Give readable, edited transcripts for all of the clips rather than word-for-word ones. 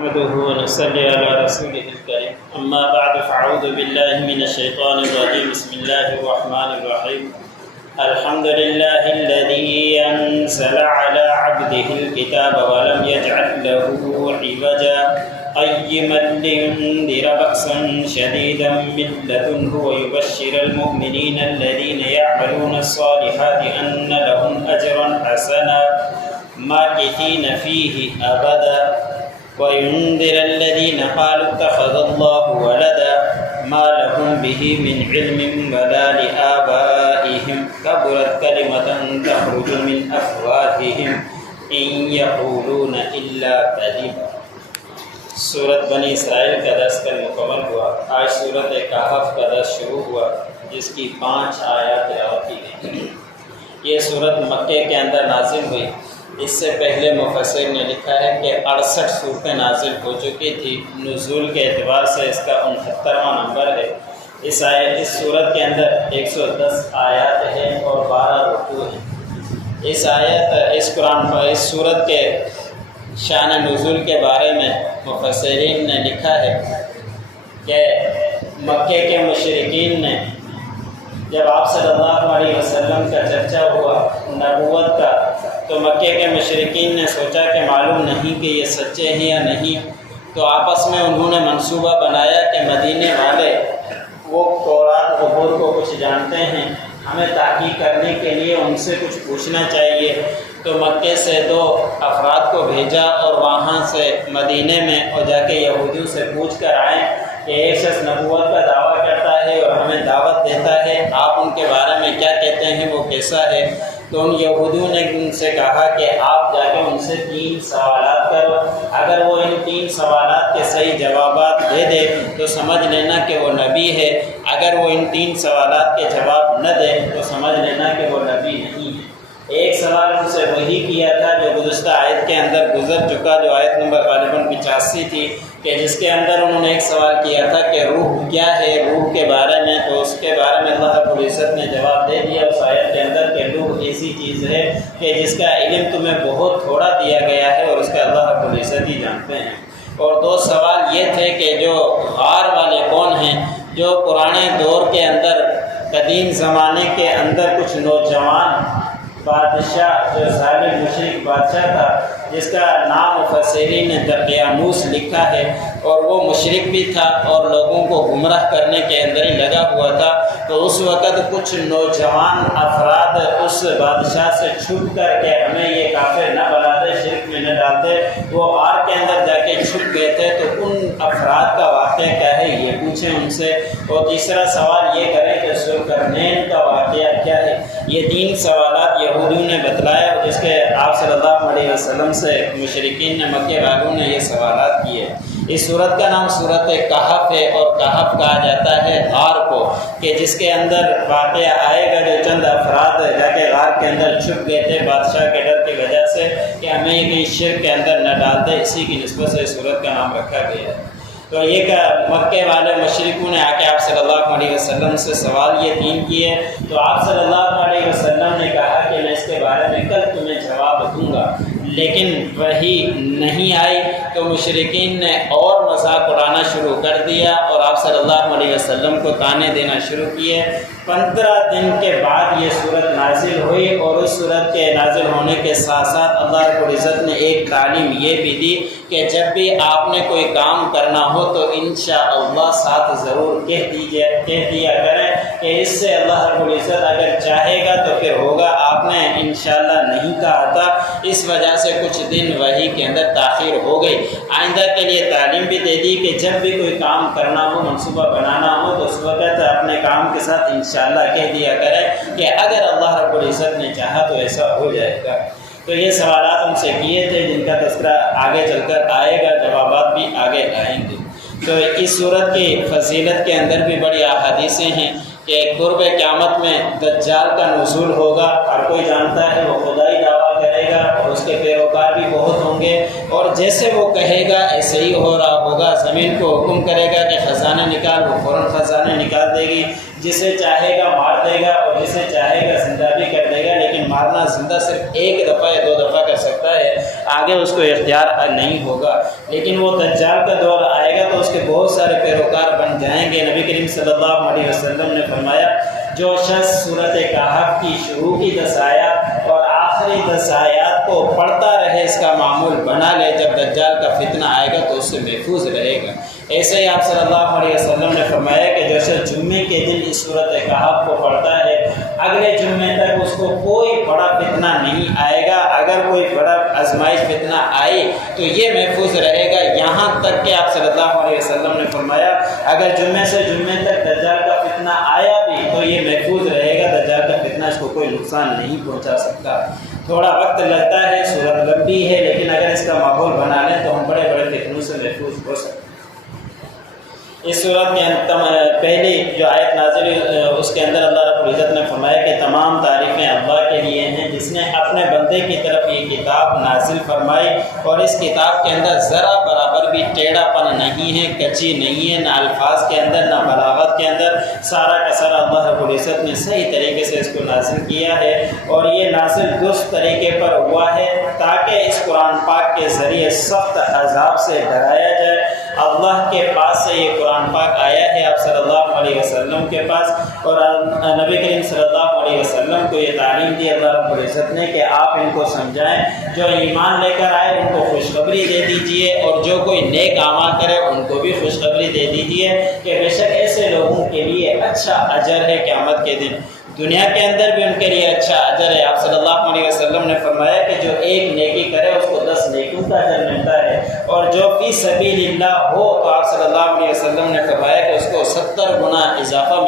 نحمده ونصلي على رسوله الكريم أما بعد فأعوذ بالله من الشيطان الرجيم بسم الله الرحمن الرحيم الحمد لله الذي أنزل على عبده الكتاب ولم يجعل له عوجا قيما لينذر بأسا شديدا من لدنه ويبشر المؤمنين الذين يعملون الصالحات أن لهم أجرا حسنا ماكثين فيه أبدا وينذر الذين قالوا اتخذ الله ولدا ما لهم به من علم ولا لآبائهم كبرت كلمة تخرج من أفواههم إن يقولون إلا كذبا۔ سورت بنی اسرائیل کا درس کل مکمل ہوا۔ آج سورت کہف کا درس شروع ہوا جس کی 5 آیات تلاوت کی گئی۔ یہ سورت مکے کے اندر نازل ہوئی۔ اس سے پہلے مفسر نے لکھا ہے کہ 68 صورتیں نازل ہو چکی تھی۔ نزول کے اعتبار سے اس کا 69واں نمبر ہے۔ اس صورت کے اندر 110 آیات ہیں اور 12 رکوع ہیں۔ اس صورت کے شان نزول کے بارے میں مفسرین نے لکھا ہے کہ مکے کے مشرکین نے جب آپ صلی اللہ علیہ وسلم کا چرچا ہوا نبوت کا تو مکے کے مشرکین نے سوچا کہ معلوم نہیں کہ یہ سچے ہیں یا نہیں، تو آپس میں انہوں نے منصوبہ بنایا کہ مدینے والے وہ تورات قبور کو کچھ جانتے ہیں، ہمیں تحقیق کرنے کے لیے ان سے کچھ پوچھنا چاہیے۔ تو مکے سے 2 افراد کو بھیجا اور وہاں سے مدینے میں اور جا کے یہودیوں سے پوچھ کر آئے کہ ایک شخص نبوت کا دعویٰ کرتا ہے اور ہمیں دعوت دیتا ہے، آپ ان کے بارے میں کیا کہتے ہیں، وہ کیسا ہے؟ تو ان یہودیوں نے ان سے کہا کہ آپ جا کے ان سے 3 سوالات کرو، اگر وہ ان 3 سوالات کے صحیح جوابات دے دے تو سمجھ لینا کہ وہ نبی ہے، اگر وہ ان 3 سوالات کے جواب نہ دے تو سمجھ لینا کہ وہ نبی نہیں ہے۔ ایک سوال ان سے وہی کیا تھا جو گزشتہ آیت کے اندر گزر چکا، جو آیت نمبر غالباً 85 تھی، کہ جس کے اندر انہوں نے ایک سوال کیا تھا کہ روح کیا ہے، روح کے بارے میں، تو اس کے بارے میں اللہ رب العزت نے جواب دے دیا اس آیت کے اندر کہ روح ایسی چیز ہے کہ جس کا علم تمہیں بہت تھوڑا دیا گیا ہے اور اس کا اللہ رب العزت ہی جانتے ہیں۔ اور 2 سوال یہ تھے کہ جو غار والے کون ہیں، جو پرانے دور کے اندر قدیم زمانے کے اندر کچھ نوجوان بادشاہ جو ظالم مشرک بادشاہ تھا جس کا نام مفسرین نے دقیانوس لکھا ہے، اور وہ مشرک بھی تھا اور لوگوں کو گمراہ کرنے کے اندر ہی لگا ہوا تھا، تو اس وقت کچھ نوجوان افراد اس بادشاہ سے چھپ کر کے ہمیں یہ کافر نہ بنا دے، شرک میں نہ ڈال دے، وہ غار کے اندر جا کے چھپ گئے تھے، تو ان افراد کا واقعہ کیا ہے یہ پوچھیں ان سے۔ اور تیسرا سوال یہ کریں کہ ذوالقرنین کا واقعہ کیا ہے۔ یہ 3 سوالات یہودیوں نے بتلایا جس کے آپ صلی اللہ علیہ وسلم سے مشرکین نے، مکے والوں نے یہ سوالات کیے۔ اس صورت کا نام صورت کہف ہے، اور کہف کہا جاتا ہے غار کو، کہ جس کے اندر واقعہ آئے گا جو چند افراد جا کے غار کے اندر چھپ گئے تھے بادشاہ کے ڈر کی وجہ سے کہ ہمیں یہ کہیں شرک کے اندر نہ ڈال دے، اسی کی نسبت سے اس صورت کا نام رکھا گیا ہے۔ تو یہ کہ مکے والے مشرکوں نے آ کے آپ صلی اللہ علیہ وسلم سے سوال یہ 3 کیے، تو آپ صلی اللہ علیہ وسلم نے کہا کہ میں اس کے بارے میں کل تمہیں جواب دوں گا، لیکن وہی نہیں آئی تو مشرکین نے اور مذاق اڑانا شروع کر دیا اور آپ صلی اللہ علیہ وسلم کو طعنے دینا شروع کیے۔ 15 دن کے بعد یہ صورت نازل ہوئی، اور اس صورت کے نازل ہونے کے ساتھ ساتھ اللہ رب العزت نے ایک تعلیم یہ بھی دی کہ جب بھی آپ نے کوئی کام کرنا ہو تو انشاءاللہ ساتھ ضرور کہہ دیا کریں کہ اس سے اللہ رب العزت اگر چاہے گا تو پھر ہوگا، آپ نے انشاءاللہ نہیں کہا تھا، اس وجہ سے کچھ دن وحی کے اندر تاخیر ہو گئی۔ آئندہ کے لیے تعلیم بھی دے دی کہ جب بھی کوئی کام کرنا ہو، منصوبہ بنانا ہو، تو اس وقت اپنے کام کے ساتھ انشاءاللہ کہہ دیا کریں کہ اگر اللہ رب العزت نے چاہا تو ایسا ہو جائے گا۔ تو یہ سوالات ان سے کیے تھے جن کا تذکرہ آگے چل کر آئے گا، جوابات بھی آگے آئیں گے۔ تو اس صورت کی فضیلت کے اندر بھی بڑی احادیثیں ہیں کہ قرب قیامت میں دجال کا نزول ہوگا، ہر کوئی جانتا ہے، وہ خدائی دعویٰ کرے گا اور اس کے پیروکار بھی بہت ہوں گے، اور جیسے وہ کہے گا ایسے ہی ہو رہا ہوگا۔ زمین کو حکم کرے گا کہ خزانے نکال، وہ فوراً خزانے نکال دے گی، جسے چاہے گا مار دے گا اور جسے چاہے گا زندہ بھی کر دے گا، لیکن مارنا زندہ صرف ایک دفعہ یا 2 دفعہ کر سکتا ہے، آگے اس کو اختیار نہیں ہوگا۔ لیکن وہ دجال کا دور آئے گا تو اس کے بہت سارے پیروکار بن جائیں گے۔ نبی کریم صلی اللہ علیہ وسلم نے فرمایا جو شخص سورۃ کہف کی شروع کی 10 آیات اور آخری 10 آیات کو پڑھتا رہے، اس کا معمول بنا لے، جب دجال کا فتنہ آئے گا تو اس سے محفوظ رہے گا۔ ایسے ہی آپ صلی اللہ علیہ وسلم نے فرمایا کہ جو شخص جمعے کے دن اس سورۃ کہف کو پڑھتا ہے، اگلے جمعے تک اس کو کوئی بڑا فتنہ نہیں آئے گا۔ اگر کوئی بڑا آزمائش فتنہ آئی تو یہ محفوظ رہے گا، یہاں تک کہ آپ صلی اللہ علیہ وسلم نے فرمایا اگر جمعے سے جمعے تک دجال کا فتنہ آیا بھی تو یہ محفوظ رہے گا، دجال کا فتنہ اس کو کوئی نقصان نہیں پہنچا سکتا۔ تھوڑا وقت لگتا ہے، سورت لمبی ہے، لیکن اگر اس کا ماحول بنا لیں تو ہم بڑے بڑے فتنوں سے محفوظ ہو سکتے ہیں۔ اس صورت کے پہلی جو آیت نازل ہوئی اس کے اندر اللہ رب العزت نے فرمایا کہ تمام تعریفیں اللہ کے لیے ہیں جس نے اپنے بندے کی طرف یہ کتاب نازل فرمائی، اور اس کتاب کے اندر ذرا برابر بھی ٹیڑھا پن نہیں ہے، کچی نہیں ہے، نہ الفاظ کے اندر نہ بلاغت کے اندر، سارا کا سارا اللہ رب العزت نے صحیح طریقے سے اس کو نازل کیا ہے، اور یہ نازل درست طریقے پر ہوا ہے تاکہ اس قرآن پاک کے ذریعے سخت عذاب سے ڈرایا جائے۔ اللہ کے پاس سے یہ قرآن پاک آیا ہے، آپ صلی اللہ علیہ وسلم کے پاس، اور نبی کریم صلی اللہ علیہ وسلم کو یہ تعلیم دی اللہ رب العزت نے کہ آپ ان کو سمجھائیں، جو ایمان لے کر آئے ان کو خوشخبری دے دیجئے، اور جو کوئی نیک اعمال کرے ان کو بھی خوشخبری دے دیجئے کہ بے شک ایسے لوگوں کے لیے اچھا اجر ہے قیامت کے دن، دنیا کے اندر بھی ان کے لیے اچھا اجر ہے۔ آپ صلی اللہ علیہ وسلم نے فرمایا کہ جو ایک نیکی کرے اس کو 10 نیکیوں کا اجر ملتا ہے، اور جو فی سبیل اللہ ہو تو آپ صلی اللہ علیہ وسلم نے فرمایا کہ اس کو 70 گنا اضافہ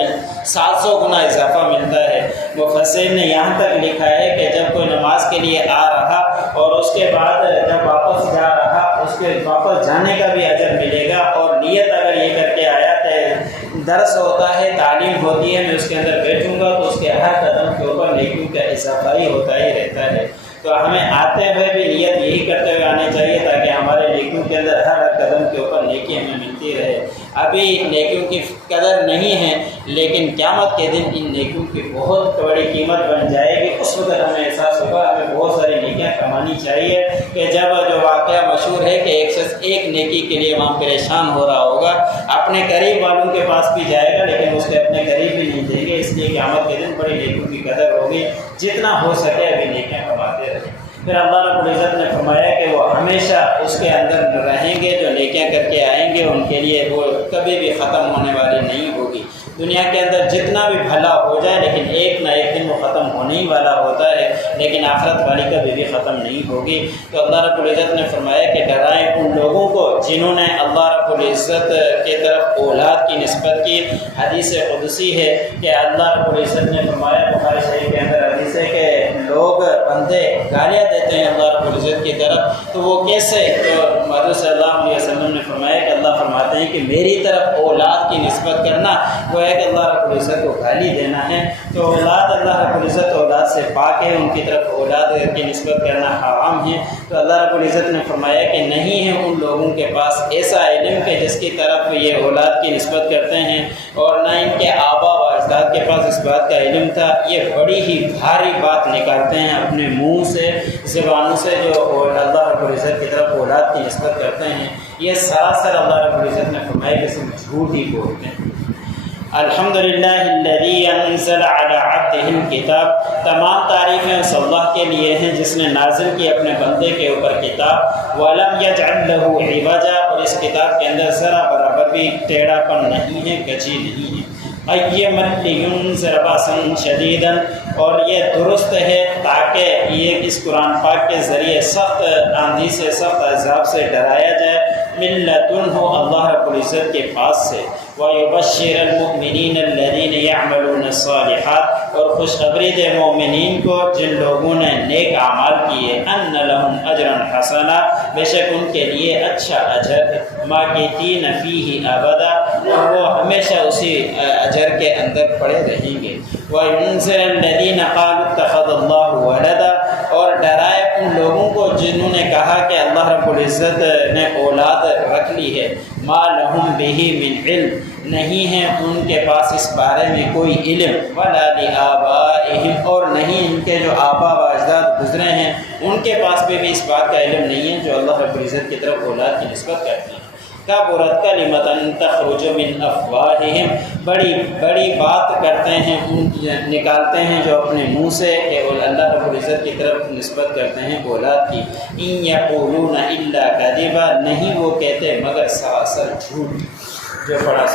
700 گنا اضافہ ملتا ہے۔ مفسرین نے یہاں تک لکھا ہے کہ جب کوئی نماز کے لیے آ رہا اور اس کے بعد جب واپس جا رہا، اس کے واپس جانے کا بھی اجر ملے گا، اور نیت اگر یہ کر کے آیا کہ درس ہوتا ہے، تعلیم ہوتی ہے، میں اس کے اندر بیٹھوں گا تو اس کے ہر قدم کے اوپر نیکیوں کا اضافہ ہی ہوتا ہی رہتا ہے۔ تو ہمیں آتے ہوئے بھی نیت یہی کرتے ہوئے آنے چاہیے تاکہ ہمارے نیکیوں کے اندر ہر قدم کے اوپر نیکی ہمیں ملتی رہے۔ ابھی نیکیوں کی قدر نہیں ہے، لیکن قیامت کے دن ان نیکیوں کی بہت بڑی قیمت بن جائے گی۔ اس وقت ہمیں احساس ہوگا ہمیں بہت ساری نیکیاں کمانی چاہیے، کہ جب جو واقعہ مشہور ہے کہ ایک شخص ایک نیکی کے لیے وہاں پریشان ہو رہا ہوگا، اپنے قریب والوں کے پاس بھی جائے گا لیکن اس کے اپنے قریب بھی نہیں دیں گے، اس لیے قیامت کے دن بڑی نیکیوں کی قدر ہوگی، جتنا ہو سکے ابھی نیکیاں کماتے رہیں۔ پھر اللہ رب العزت نے فرمایا کہ وہ ہمیشہ اس کے اندر رہیں گے، جو نیکیاں کر کے آئیں گے ان کے لیے وہ کبھی بھی ختم ہونے والی نہیں ہوگی۔ دنیا کے اندر جتنا بھی بھلا ہو جائے لیکن ایک نہ ایک دن وہ ختم ہونے ہی والا ہوتا ہے، لیکن آخرت والی کبھی بھی ختم نہیں ہوگی۔ تو اللہ رب العزت نے فرمایا کہ ڈرائیں ان لوگوں کو جنہوں نے اللہ رب العزت کے طرف اولاد کی نسبت کی۔ حدیث قدسی ہے کہ اللہ رب العزت نے فرمایا، بخاری شریف کے اندر حدیث ہے کہ لوگ بندے گالیاں دیتے ہیں اللہ رب العزت کی طرف، تو وہ کیسے؟ تو حضرت صلی اللہ علیہ وسلم نے فرمایا کہ اللہ فرماتے ہیں کہ میری طرف اولاد کی نسبت کرنا وہ ہے کہ اللہ رب العزت کو گالی دینا ہے۔ تو اولاد اللہ رب العزت اولاد سے پاک ہے، ان کی طرف اولاد کی نسبت کرنا حرام ہے۔ تو اللہ رب العزت نے فرمایا کہ نہیں ہے ان لوگوں کے پاس ایسا علم کہ جس کی طرف یہ اولاد کی نسبت کرتے ہیں، اور نہ ان کے آبا و اجداد کے پاس اس بات کا علم تھا۔ یہ بڑی ہی بھاری بات نکالتے ہیں اپنے منہ سے، زبانوں سے، جو اللہ رب العزت کی طرف اولاد کی نسبت کرتے ہیں، یہ سراسر اللہ رب العزت نے فرمایا کہ صرف جھوٹ ہی بولتے ہیں۔ الحمدللہ الذی انزل علی عبدہ الکتاب، تمام تعریفیں اس اللہ کے لیے ہیں جس نے نازل کی اپنے بندے کے اوپر کتاب، ولم یجعل لہ عوجا، اور اس کتاب کے اندر ذرا برابر بھی ٹیڑھا پن نہیں ہے، کچی نہیں ہے۔ قیما لینذر باسا شدیدا، اور یہ درست ہے تاکہ یہ اس قرآن پاک کے ذریعے سخت آندھی سے، سخت عذاب سے ڈرایا جائے، من لدنہ، اللہ رب العزت کے پاس سے، وَيُبَشِّرَ الْمُؤْمِنِينَ الَّذِينَ يَعْمَلُونَ الصَّالِحَاتِ، اور خوشخبری دے مومنین کو جن لوگوں نے نیک اعمال کیے، أَنَّ لَهُمْ أَجْرًا حَسَنًا، بے شک ان کے لیے اچھا اجر ہے، مَاكِثِينَ فِيهِ أَبَدًا، اور وہ ہمیشہ اسی اجر کے اندر پڑے رہیں گے۔ وَيُنذِرَ الَّذِينَ قَالُوا اتَّخَذَ اللَّهُ وَلَدًا، اور ڈرائے ان لوگوں کو جنہوں نے کہا کہ اللہ رب العزت نے اولاد رکھ لی ہے، ما لہم بہ من علم، نہیں ہے ان کے پاس اس بارے میں کوئی علم، ولا لآبائہم، اور نہیں ان کے جو آبا و اجداد گزرے ہیں ان کے پاس بھی اس بات کا علم نہیں ہے جو اللہ رب العزت کی طرف اولاد کی نسبت کرتے ہیں۔ کبرت کلمۃ تخرج من افواہہم، بڑی بات کرتے ہیں نکالتے ہیں جو اپنے منہ سے کہ اللہ رب العزت کی طرف نسبت کرتے ہیں اولاد کی۔ ان یقولون الا کذبا، نہیں وہ کہتے مگر سراسر جھوٹ۔ جو پڑھا